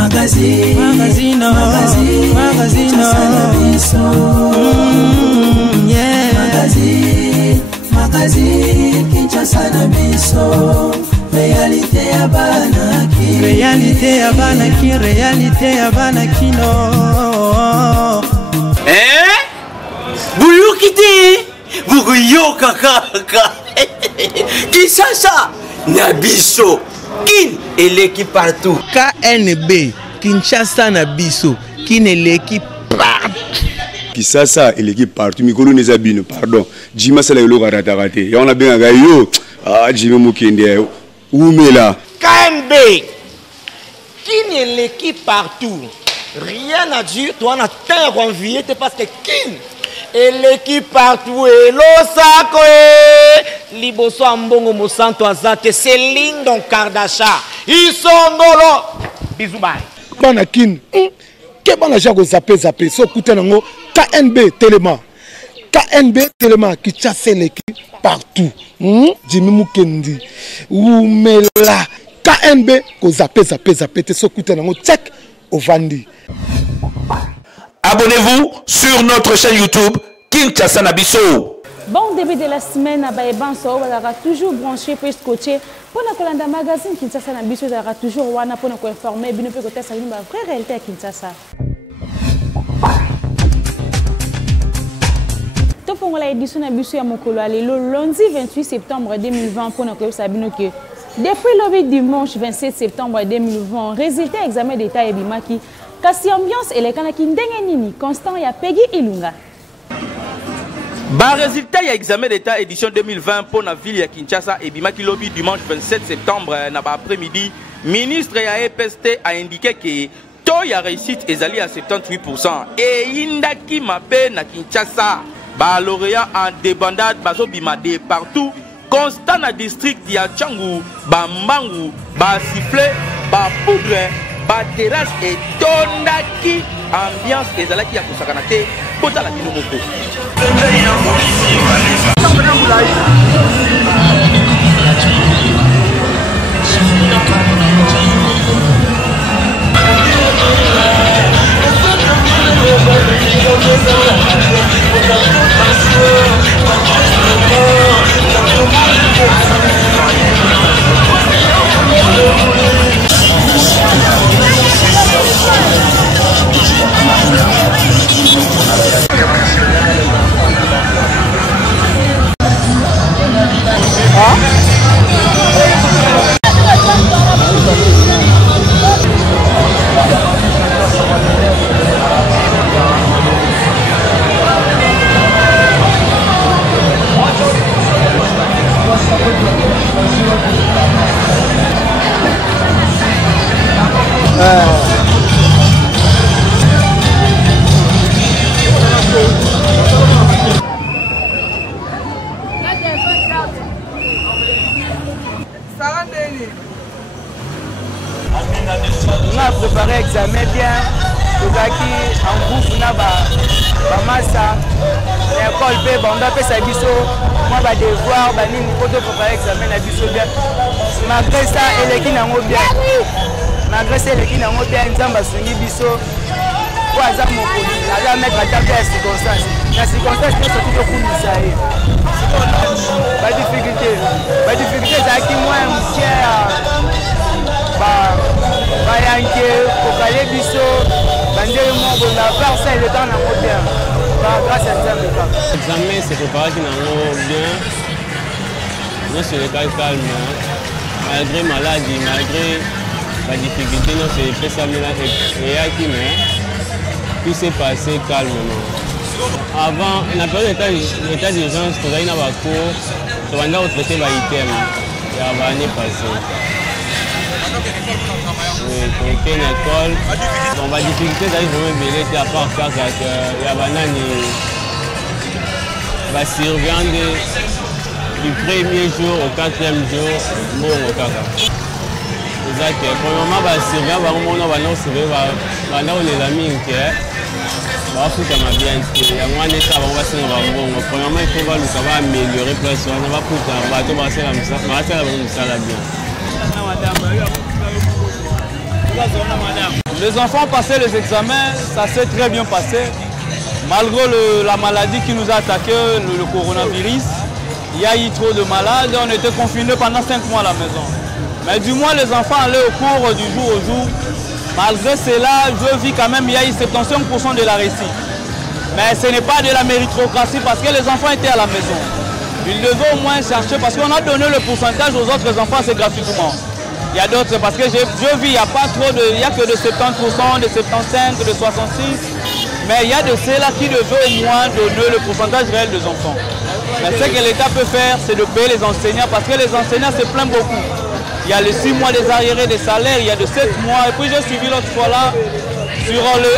Magazino Kinshasa na biso. Magazine Kinshasa na biso. Réalité ya banaki. Réalité ya banaki. Réalité ya banakino. Buyukiti Buguyoka kaka. Kinshasa na biso. Kin et l'équipe partout. KNB Kinshasa na biso. Kin et l'équipe partout. Kinshasa et l'équipe partout. Mikolo Nezabino, pardon. Jima Sala Yolo Ratarate. Et on a bien un gars, yo. Ah, Jimmy Moukende. Oumela. KNB. Kin et l'équipe partout. Rien à dire. Toi, on a tant envié parce que Kin et l'équipe partout. Et l'Osako. Liboso Ambongo Mosanto Azate. C'est Lindon Kardasha. Ils sont golo. Bisous, bye. Banakin. Que bon agent go zapper so coûter nango KNB Téléma. KNB Téléma qui chasse l'équipe partout. Jimmy Mukendi. Oumela. KNB go zapper so coûter nango check au Vandi. Abonnez-vous sur notre chaîne YouTube Kinshasa na biso. Bon début de la semaine à Baebanso, on aura toujours branché pour scotcher. Pour la colonne magazine Kinshasa na biso, on aura toujours wana pour nous informer. Bien peut côté ça une vraie réalité à Kinshasa. Tout pour la édition na biso ya mokolo alelo lundi 28 septembre 2020 pour nous sabino que depuis le dimanche 27 septembre 2020, résultat examen d'état et bimaki, kasi ambiance et les kanaki ndenge nini constant ya Peggy Ilunga. Ba résultat ya examen d'état édition 2020 pour la ville ya Kinshasa et bimaki lobby dimanche 27 septembre na ba après-midi, ministre ya EPST a indiqué que taux ya réussite ezali à 78% et indaki mabe na Kinshasa ba lauréat en débandade bazo bimade partout constant na district ya Tchangu ba Mbangu ba sifflet ba poudre ba terrasse et tondaki ambiance ezalaki ya kosakana te bota la bino moko. On a préparé l'examen bien, en groupe, on a massa, l'école, on a fait sa biseau, moi, on va devoir, on va préparer l'examen, la biseau bien. Malgré ça, l'équipe n'a pas bien. Malgré ça, l'équipe n'a pas bien, on va se biseau. Pour exemple, on va mettre à table à circonstance. La circonstance, c'est surtout le coup de ça. Pas de difficulté. Pas de difficulté, c'est qui moi, un tiers. Bayanke, Kokale Bisso, Bandé Mongo, la farce et le temps n'a pas bien. Grâce à ça, l'examen s'est préparé qui n'a pas bien. Nous, c'est le cas calme. Malgré maladie, malgré la difficulté, nous, c'est fait ça, mais tout s'est passé calmement. Avant, on a parlé de l'état d'urgence, on a eu un cours, on a traité l'item. Il y a l'année passée. Oui, pour quelle école? On va difficulté d'aller vraiment à part ça, il y a un surveillant du premier jour au quatrième jour, bon au caca. Exact. Premièrement, surveillant, on les amis qui va foutre ma bien. Il y a moins d'état, on va se faire. Premièrement, il faut voir le ça va améliorer plus. On va foutre un bateau, on va faire la bien. Les enfants ont passé les examens, ça s'est très bien passé. Malgré la maladie qui nous a attaqué, le coronavirus, il y a eu trop de malades, on était confinés pendant 5 mois à la maison. Mais du moins, les enfants allaient au cours du jour au jour. Malgré cela, je vis quand même, il y a eu 75% de la réussite. Mais ce n'est pas de la méritocratie parce que les enfants étaient à la maison. Ils devaient au moins chercher, parce qu'on a donné le pourcentage aux autres enfants, c'est gratuitement. Il y a d'autres, parce que je vis, il n'y a pas trop de, il n'y a que de 70%, de 75%, de 66%. Mais il y a de ceux-là qui devaient au moins donner le pourcentage réel des enfants. Mais ce que l'État peut faire, c'est de payer les enseignants, parce que les enseignants se plaignent beaucoup. Il y a les 6 mois des arriérés des salaires, il y a de 7 mois. Et puis j'ai suivi l'autre fois là, sur le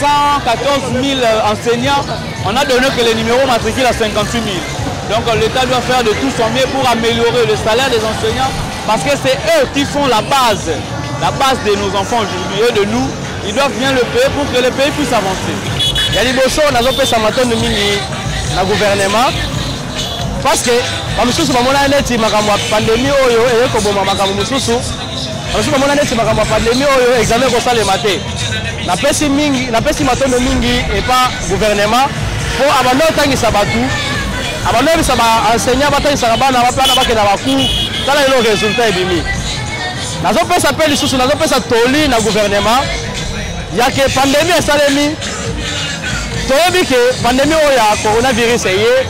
114 000 enseignants, on a donné que les numéros matricules à 58 000. Donc l'État doit faire de tout son mieux pour améliorer le salaire des enseignants, parce que c'est eux qui font la base de nos enfants aujourd'hui et de nous. Ils doivent bien le payer pour que le pays puisse avancer. Il y a des bossons, on a fait ça maintenant de le gouvernement. Parce que, bamisusu bamona neti makambo pandémie oyo ekoboma makambo mususu. Bamisusu bamona neti makambo pandémie oyo examen ko salema te. Na pesi matondo mingi et pas gouvernement pour abano tangisa batu. Abano bisa ba enseignant batangisa bana ba plana bakena baku. Tala ilo résultat ebimi. Nazo pesa peli susu nazo pesa toli na gouvernement. Yake pandémie esalemi. Toyebi ke pandémie oyo ya coronavirus eye.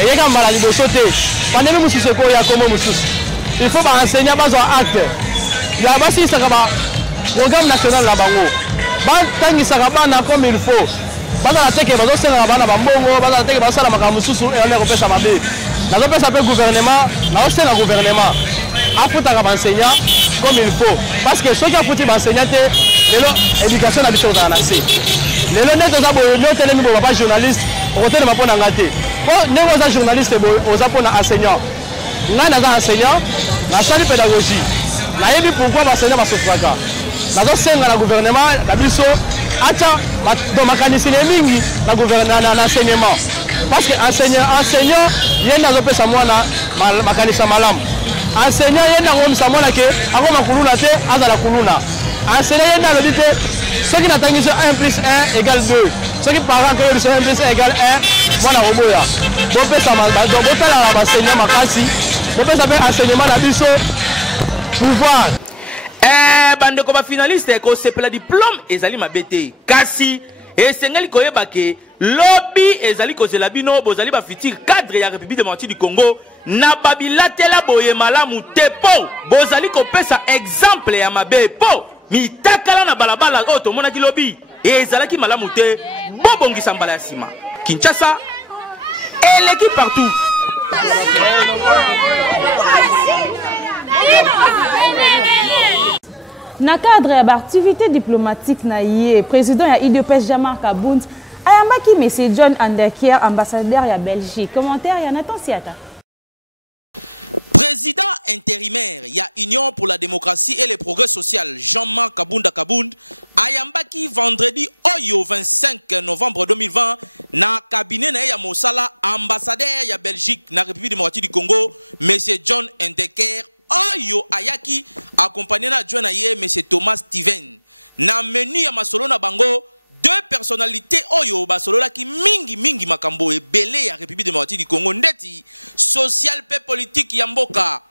Et il y a une maladie de sauter. Pendant que nous sommes il faut enseigner un acte. Il y a un programme national là-bas. Tant qu'il s'agit comme il faut. Dans la tête, il y a un gouvernement. Enseignant comme il faut. Parce que ceux qui ont foutu l'enseignant, l'éducation n'a pas été. Les honnêtes pas journalistes, on ne peut pas engager. Nous sommes journalistes, nous sommes enseignants. Nous sommes enseignants, nous sommes pédagogie. Nous savons pourquoi les enseignants sont fracas. Nous sommes dans le gouvernement, nous sommes dans le gouvernement, dans l'enseignement. Parce que enseignant, il y a un peu de mécanisme malam. Enseignant, il y a un peu de enseignant, il y a un peu de ceux qui n'attendent 1 plus 1 égale 2. Ceux qui parlent que 1 plus 1 égale 1, voilà, on va donc, on peut enseigner ma classe, on peut savoir enseignement la biso, pouvoir. Bande comme finaliste, ko se pela diplôme, ezali mabete. Kasi, et sengali koyeba ke, lobby ezali ko zelabino, bozali ba fitir cadre ya République démocratique du Congo, na babilatela boye malamu tepo, bozali ko pesa exemple ya mabe po. Mi takala na balabala oto mona ki lobby ezalaki malamu te bobongisa mbala ya sima. Kinshasa eleki partout. Na cadre ya activité diplomatique na ye président ya UDPS Jean-Marc Abound ayambaki monsieur John Andekier ambassadeur ya Belgique. Commentaire ya Nathan Siata. Président intérimaire, il y a Union pour la démocratie et le progrès social, Jean-Marc Kabound, ayambaki vendredi oyo 25 novembre 2020 na cabinet na ya Mosala ambassadeur ya Belgique na République démocratique du Congo, monsieur John Endeker oyo ayaki accompagné na John Aye monsieur Thomas Steven. Na menu ya masolo na bango deux personnalités oyo basolola ki mingi makambo ebele ya République démocratique du Congo ndeti social pe politique ya mboka.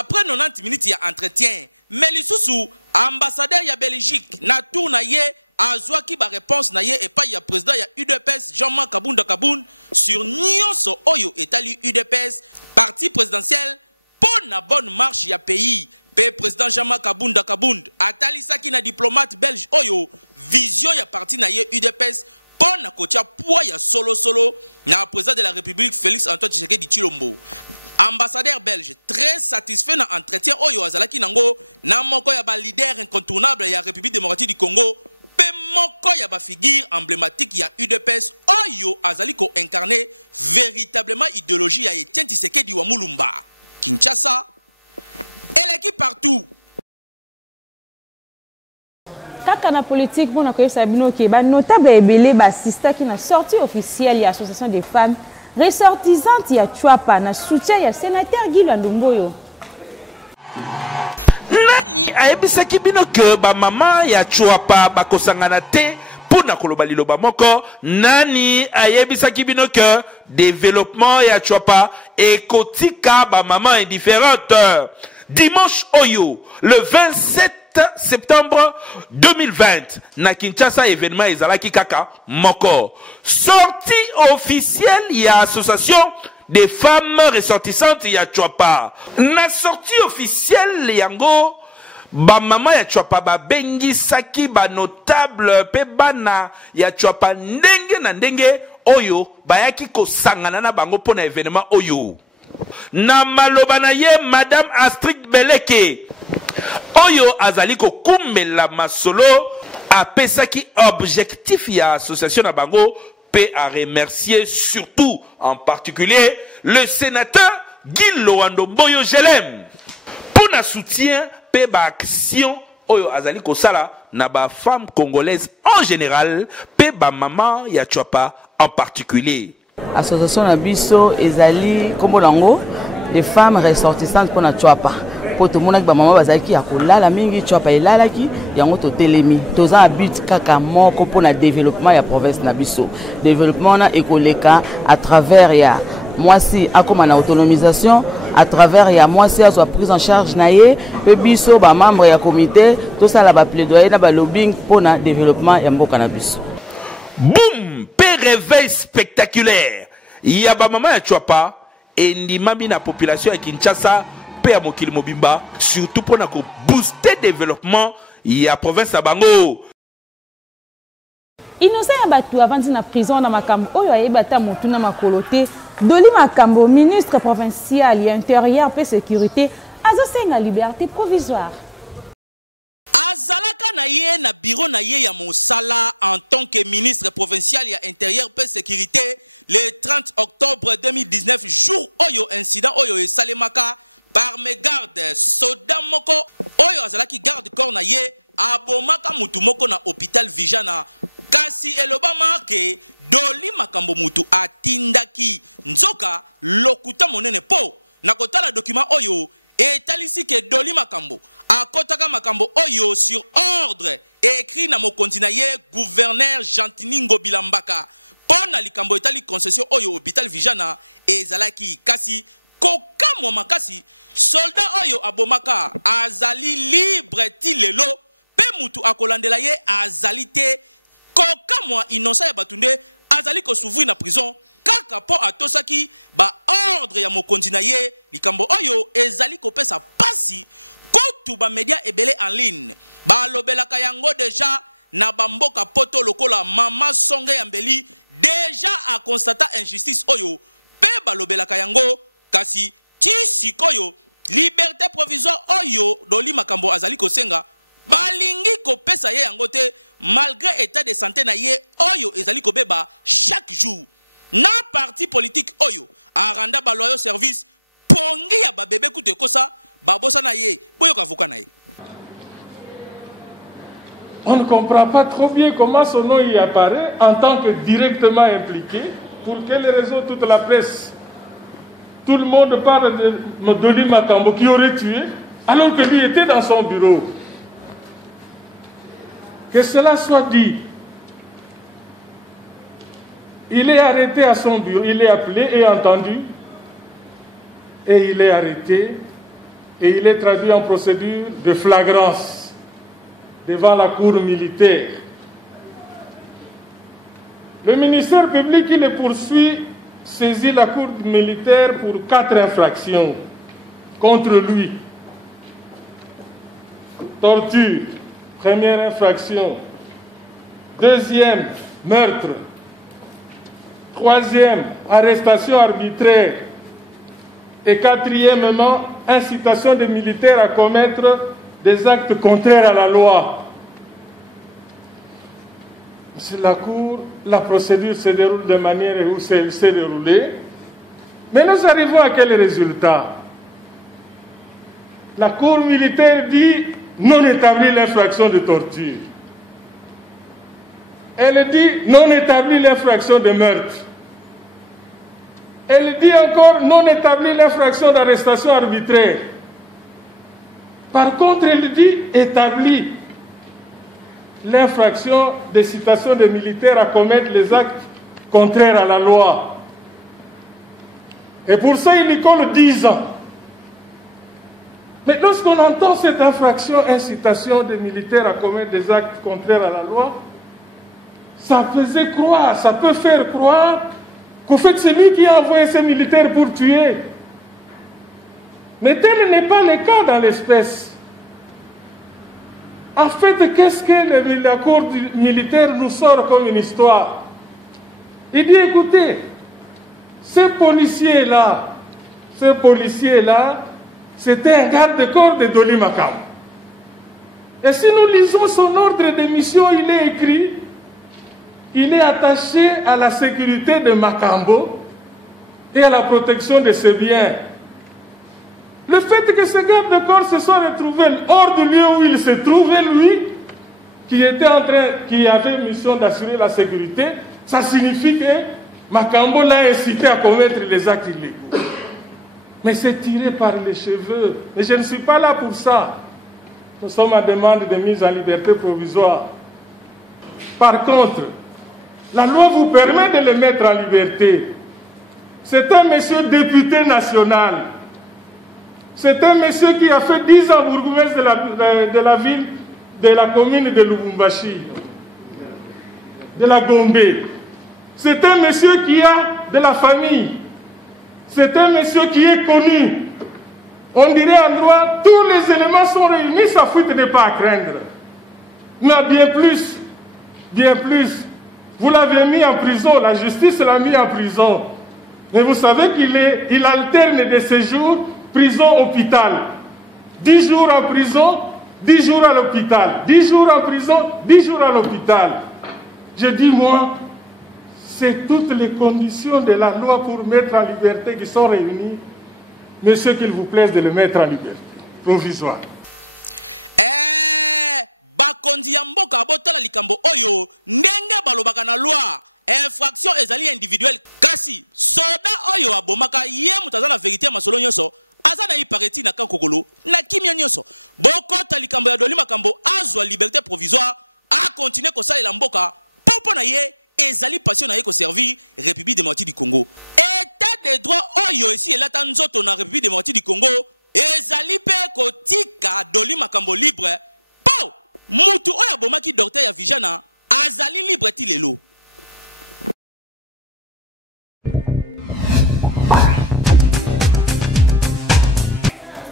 Après 90 minutes ya entretien, Melisusu ambassadeur ya Belgique na tour na ye azwaki ba réponse na ye et pas ya président ya UDPS Jean-Marc Kabound sur nyonso oyo etali UDPS parti présidentiel pour na bonne marche ya pays. Pe président Jean-Marc Kabound atalisaki na diplomate belge oyo vision ya parti na ye UDPS pour na kotia poids ya solo na président de la République Félix Antoine Tshisekedi Tshilombo. Ambassadeur belge très satisfait na entretien oyo azalaki nango na moko ya ba leader incontournable ya République démocratique du Congo pe moko ya ba figure emblématique ya UDPS oyo azali ko incarner véritablement idéologie ya Etienne Tshisekedi wa Mulumba. Kinshasa eleki partout. Kaka na politique pour na koyesa bino ke ba notable ebele ba sister qui na sortie officielle ya association des femmes ressortissantes ya Chwapa na soutien ya sénateur Guy Landumboyo. Nani ayebisaki bino ke ba mama ya Chouapa bakosangana te pona koloba liloba moko? Nani ayebisaki bino ke développement ya Chouapa ekotika ba mama indifférente? Dimanche Oyo, le 27 septembre 2020, na Kinshasa, événement ezalaki kaka moko. Sortie officielle ya association des femmes ressortissantes ya Chouapa. Na sortie officielle yango, ba mama ya Chouapa ba bengi saki ba notable pe bana ya Chouapa ndenge na ndenge oyo bayaki ko sangana na bango pona événement oyo. Na maloba na ye Madame Astrid Beleke oyo azali ko kumbela masolo apesaki objectif ya association na bango pe à remercier surtout en particulier le sénateur Guy Loando Mboyo Jelem pour na soutien pe ba action oyo azali ko sala na ba femme congolaise en général pe ba maman ya Chouapa en particulier. Association Nabiso ezali kombo nango des femmes ressortissantes pour na Chouapa. Pour tout le monde ba maman bazaki ya kolala mingi Chouapa elalaki yango to telemi. Toza but kaka moko pour na développement ya province Nabiso. Développement na ekoleka à travers ya moi si akoma na autonomisation à travers ya moi si soit prise en charge naie pe biso ba membre ya comité tout ça la ba plaidoyer na ba lobbying pour na développement ya mboka na biso. Boum! Réveil spectaculaire. Yaba maman ya Chouapa et ndimami na population ya Kinshasa pe ya mokili mobimba surtout pour na ko booster développement ya province ya bango. Innocent ya batu avandi na prison na makambo oyo ayebata motu na makolote Doli Makambo ministre provincial ya intérieur pe sécurité azosenga liberté provisoire. Azalaka na ye na bureau na ye ya mosala en tant que ministre provincial ya intérieur pe sécurité le 30 octobre 2019 jour oyo incident oyo esalemaka par mes gardes soda moko oyo azalaki garde corps na ye abomaka mutu moko na hôpital Vijana kasi elobama ke Doli Makambo mutu atindaki nzoka lokuta monene po na kotala document oyo etalisi ke Doli Makambo akotaka makambo oyo sur ordre écrit na mokonzi na ye gouverneur Jantiningo Bilambaka pona likambo etali concession oyo hôpital Vijana ezalaki kasi kokamwa makasi soldat oyo abomaka azali libre ti lelo pe mutu akolandela ye azali te kokamwa innocent ya batunde azali ko s'ouvrir na prison kaka po atosaki ba ordre ya mokonzi na ye likambo oyo ezali kopesa pasi kutu ba media ebele en ligne ba lobelaka yango déjà na bamboka poto lokola mama songe ya mbeli déjà a constater injustice oyo pe ba lobelaka yango kasi tisi koyo liberté provisoire oyo Doli Makambo azali kosenga balingi kopesa ye yango te malgré état de santé na ye oyo ezali kobeba chaque jour na parti politique oyo aranda ba loyal service pongi ya ba bébé kutu kosa babosa na ye boyo kavuka na ye. On ne comprend pas trop bien comment son nom y apparaît en tant que directement impliqué. Pour quelle raison toute la presse, tout le monde parle de Doli Makambo qui aurait tué alors que lui était dans son bureau. Que cela soit dit, il est arrêté à son bureau, il est appelé et entendu, et il est arrêté, et il est traduit en procédure de flagrance devant la cour militaire. Le ministère public qui le poursuit saisit la cour militaire pour 4 infractions contre lui. Torture, première infraction. Deuxième, meurtre. Troisième, arrestation arbitraire. Et quatrièmement, incitation des militaires à commettre des actes contraires à la loi. C'est la cour, la procédure se déroule de manière où elle s'est déroulée. Mais nous arrivons à quel résultat? La cour militaire dit non établit l'infraction de torture. Elle dit non établit l'infraction de meurtre. Elle dit encore non établit l'infraction d'arrestation arbitraire. Par contre, il dit établit l'infraction des citations des militaires à commettre les actes contraires à la loi. Et pour ça, il y colle 10 ans. Mais lorsqu'on entend cette infraction, incitation des militaires à commettre des actes contraires à la loi, ça faisait croire, ça peut faire croire qu'au fait c'est lui qui a envoyé ces militaires pour tuer. Mais tel n'est pas le cas dans l'espèce. En fait, qu'est-ce que la cour militaire nous sort comme une histoire? Il dit, écoutez, ces policiers-là, c'était un garde-corps de Doli Makambo. Et si nous lisons son ordre de mission, il est écrit qu'il est attaché à la sécurité de Makambo et à la protection de ses biens. Le fait que ce garde-corps se soit retrouvé hors du lieu où il se trouvait, lui, qui avait mission d'assurer la sécurité, ça signifie que Makambo l'a incité à commettre les actes illégaux. Mais c'est tiré par les cheveux. Et je ne suis pas là pour ça. Nous sommes à demande de mise en liberté provisoire. Par contre, la loi vous permet de les mettre en liberté. C'est un monsieur député national. C'est un monsieur qui a fait 10 ans bourgmestre de la ville, de la commune de Lubumbashi, de la Gombe. C'est un monsieur qui a de la famille. C'est un monsieur qui est connu. On dirait en droit, tous les éléments sont réunis, sa fuite n'est pas à craindre. Mais bien plus. Vous l'avez mis en prison, la justice l'a mis en prison. Mais vous savez qu'il alterne de séjours, prison-hôpital. 10 jours en prison, 10 jours à l'hôpital. 10 jours en prison, 10 jours à l'hôpital. Je dis, moi, c'est toutes les conditions de la loi pour mettre en liberté qui sont réunies. Mais ce qu'il vous plaise de le mettre en liberté provisoire. Bakondi ya mboka botala likambo oyo ndenge balobaka na loi infraction ezali individuelle kasi soda oyo abomaka ye mutaza na vérité masolo nyonso aza na ipareti na kankokolo na kimia nyonso bokota likambo ya Doli Makambo azwa liberté provisoire a continuer kosalela mboka popo na ye ezali passion na ye ko servir République démocratique du Congo. État de droit oyo ici elata nzoto na République démocratique du Congo ezali pe kotika Doli Makambo libre po mutu oyo abomaki docteur ya Vijana azali libre ti lelo.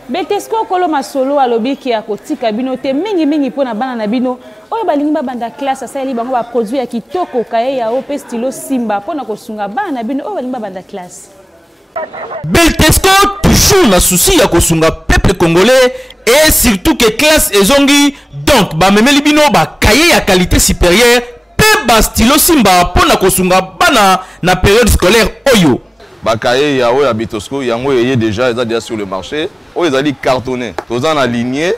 Betesco Kolo Masolo alobi ki akotika bino te mingi pona bana na bino oyo balingi banda classe asali bango ba produit ya kitoko kaye ya OP stylo Simba pona kosunga bana na bino oyo balingi banda classe. Betesco toujours na souci ya kosunga peuple congolais et surtout que classe ezongi donc ba memeli bino ba kaye ya qualité supérieure pe ba stylo Simba pona kosunga bana na période scolaire oyo. Bakaye ya oyo ya Betesco yango yeye déjà sur le marché oyo ezali cartonné toza na lignée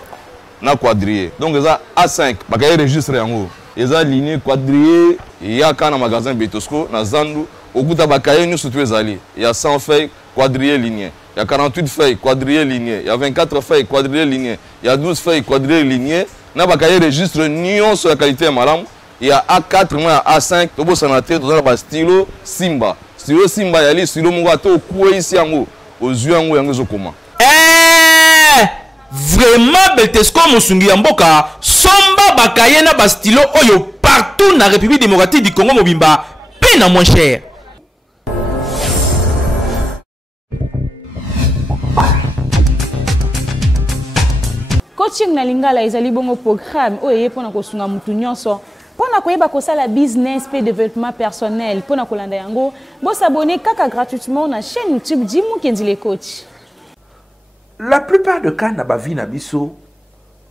na quadrillé donc eza A5 bakaye registre yango eza lignée quadrillé ya kana magasin Betesco na Zandu okuta bakaye nyonso to ezali ya 100 feuilles quadrillé lignée ya 48 feuilles quadrillé lignée ya 24 feuilles quadrillé lignée ya 12 feuilles quadrillé lignée na bakaye registre nyonso ya qualité ya malamu ya A4 moi ya A5 tobo sanaté toza na ba stylo Simba. Stylo Simba yali stylo mungo ato kuwe isi yango ozu yango yango ezokoma. Vraiment Betesco mosungi ya mboka somba bakaye na ba stylo oyo partout na République démocratique du Congo mobimba pe na moins cher. Coaching na lingala ezali bongo programme oyo yepona kosunga mutu nyonso. Pona koyeba kosala business pe développement personnel pona kolanda yango bo s'abonner kaka gratuitement na chaîne YouTube Jimou Kendile Coach. La plupart de cas na ba vie na biso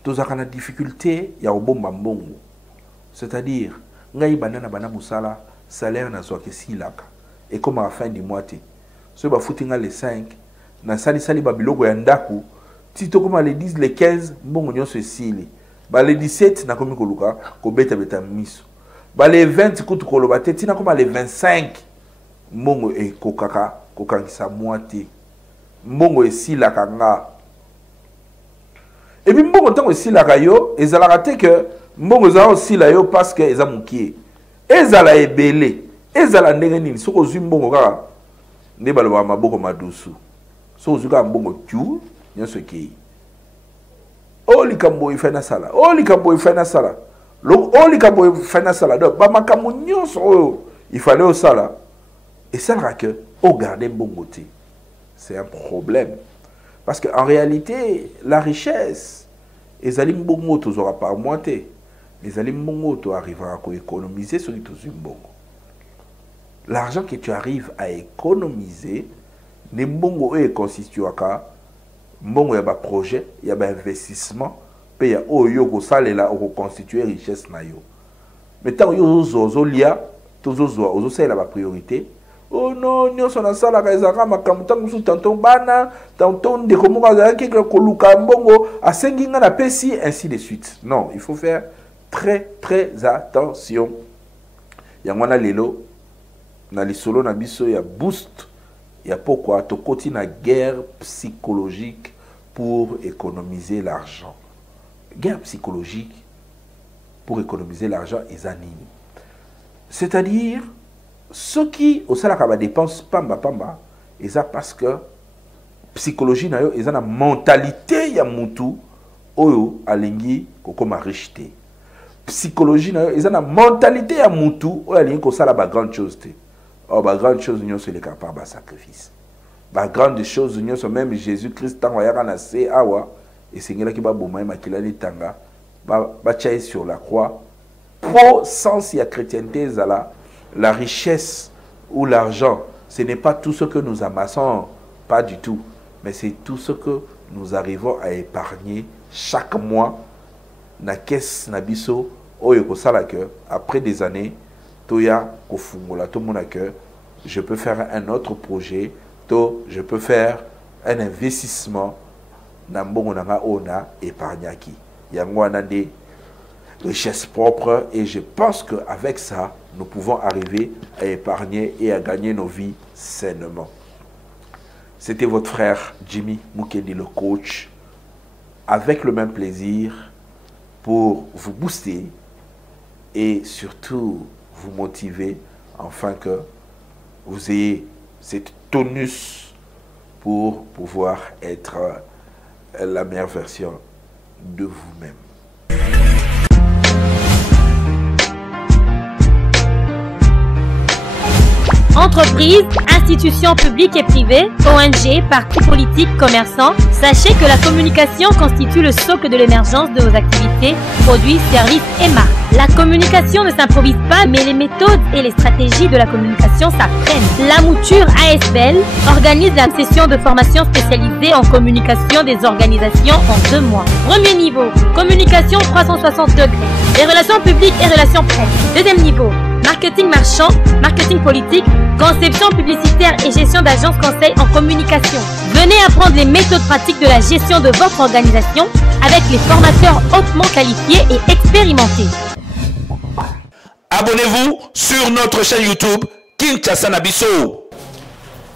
tozaka na difficulté ya obomba mbongo. C'est-à-dire ngai banana bana musala salaire na zoke silaka et comme à la fin du mois te so ba futinga les 5 na sali ba biloko ya ndaku ti to comme les 10 les 15 mbongo nyonso esili. Ba les 17 na komi koluka ko beta miso. Ba les 20 kutu koloba te tina comme les 25 mbongo e kokaka kokangisa moite. Mbongo esila kanga. Et puis mbongo tant aussi la rayo et ça la raté que mbongo za aussi la yo parce que eza mukie ezala ebele ezala ndenge nini soko zwi mbongo kaka nde baloba maboko madusu soko zwi kaka mbongo tu nyonso ekei o likambo ifana sala o likambo ifana sala o likambo ifana sala donc bamakambo nyonso oyo il fallait au sala et ça la que au garder mbongo te c'est un problème parce que en réalité la richesse les alim mbongo tozora par moitié les alim mbongo to arrivera à économiser sur les mbongo. L'argent que tu arrives à économiser ne mbongo e constitue à mbongo ya ba projet ya ba investissement pe ya oyo ko salela o constituer richesse na yo. Mais tant yo zozo lia tozozo ozo salela ba priorité. Oh non, nous sommes dans la maison, nous tantôt bana, tantôt de comment on a quelque koluka mbongo, à senginga na pesi, ainsi de suite. Non, il faut faire très attention. Yangwana lelo, na lisolo na biso ya boost, ya pourquoi to continue na guerre psychologique pour économiser l'argent. Guerre psychologique pour économiser l'argent est anime. C'est-à-dire ceux qui au salaire va dépense pamba et ça parce que psychologie na yo ezana mentalité ya mutu oyo alingi kokoma richité psychologie na yo ezana mentalité ya mutu oyo alingi ko sala ba grande chose te oh ba grande chose nyonso le capable ba sacrifice ba grande chose nyonso même Jésus-Christ tango ya kana se awa esengela ki ba boma makilani tanga ba tchaye sur la croix pour sens ya chrétienté zala. La richesse ou l'argent, ce n'est pas tout ce que nous amassons, pas du tout, mais c'est tout ce que nous arrivons à épargner chaque mois na caisse na biso oyo ko sala que après des années toya ko fungola to mona que je peux faire un autre projet, to je peux faire un investissement na mbongo na ona épargnaki. Yango anande richesse propre et je pense qu'avec ça, nous pouvons arriver à épargner et à gagner nos vies sainement. C'était votre frère Jimmy Mukendi, le coach, avec le même plaisir pour vous booster et surtout vous motiver afin que vous ayez cette tonus pour pouvoir être la meilleure version de vous-même. Entreprises, institutions publiques et privées, ONG, partis politiques, commerçants, sachez que la communication constitue le socle de l'émergence de vos activités, produits, services et marques. La communication ne s'improvise pas, mais les méthodes et les stratégies de la communication s'apprennent. La Mouture ASBL organise la session de formation spécialisée en communication des organisations en 2 mois. Premier niveau, communication 360 degrés, les relations publiques et relations presse. Deuxième niveau, marketing marchand, marketing politique, conception publicitaire et gestion d'agence conseil en communication. Venez apprendre les méthodes pratiques de la gestion de votre organisation avec les formateurs hautement qualifiés et expérimentés. Abonnez-vous sur notre chaîne YouTube Kinshasa na biso.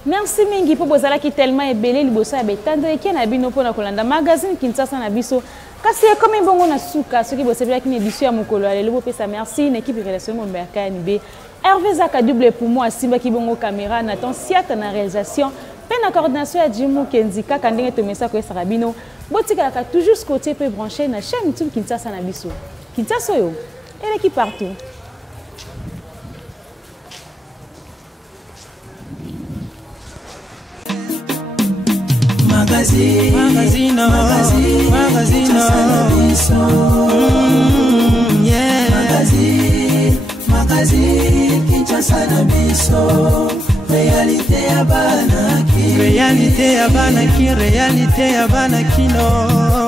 Merci mingi pour bozala ki tellement ebele liboso ya betandre ki na bino pona kolanda magazine Kinshasa na biso. Kasi comme bongo na suka soki bosebela ki édition ya mokolo ale lobo pesa merci na équipe relation Mombeka NB. Hervé Zaka double pour moi simba ki bongo caméra Nathan Siata na réalisation pe na coordination ya Jimu Kenzika kandenge to mesa ko esaka bino botika ka toujours côté pe branché na chaîne YouTube Kinshasa na biso. Kinshasa yo elle qui partout. Magazine, Kinshasa na biso. Réalité ya banaki, réalité ya banaki, réalité ya banaki no.